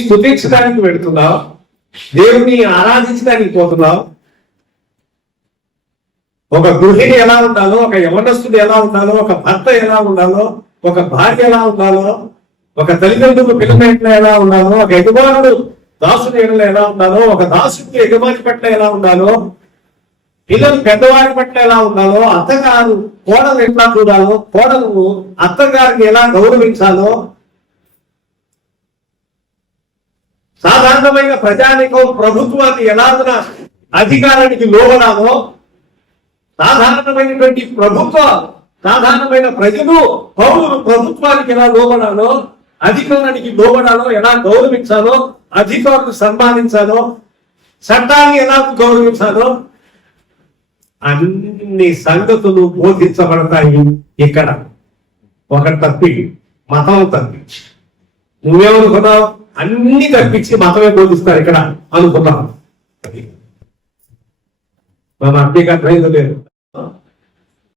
స్తుతించడానికి పెడుతున్నావు, దేవుని ఆరాధించడానికి పోతున్నావు. ఒక గృహిణి ఎలా ఉండాలో, ఒక యవనస్తుడు ఎలా ఉండాలో, ఒక భర్త ఎలా ఉండాలో, ఒక భార్య ఎలా ఉండాలో, ఒక తల్లిదండ్రులు పిల్లల ఎలా ఉండాలో, ఒక యజమానుడు దాసుని ఎలా ఉండాలో, ఒక దాసుడికి యజమాని పట్ల ఎలా ఉండాలో, పిల్లలు పెద్దవారి పట్ల ఎలా ఉండాలో, అత్తగారు కోడలు ఎట్లా చూడాలో, కోడలు అత్తగారిని ఎలా గౌరవించాలో, సాధారణమైన ప్రజానికం ప్రభుత్వాన్ని ఎలాగ అధికారానికి లోబడాలో, సాధారణమైనటువంటి సాధారణమైన ప్రజలు పౌరులు ప్రభుత్వానికి ఎలా లోబడాలో, అధికారానికి లోబడాలో, ఎలా గౌరవించాలో, అధికారులు సన్మానించాలో, చట్టాన్ని ఎలా గౌరవించాలో అన్ని సంగతులు బోధించబడతాయి. ఇక్కడ ఒక తప్పి మతం తప్పించి నువ్వేమనుకున్నావు, అన్ని తప్పించి మతమే బోధిస్తారు ఇక్కడ అనుకున్నావు. మన అర్థం లేదు.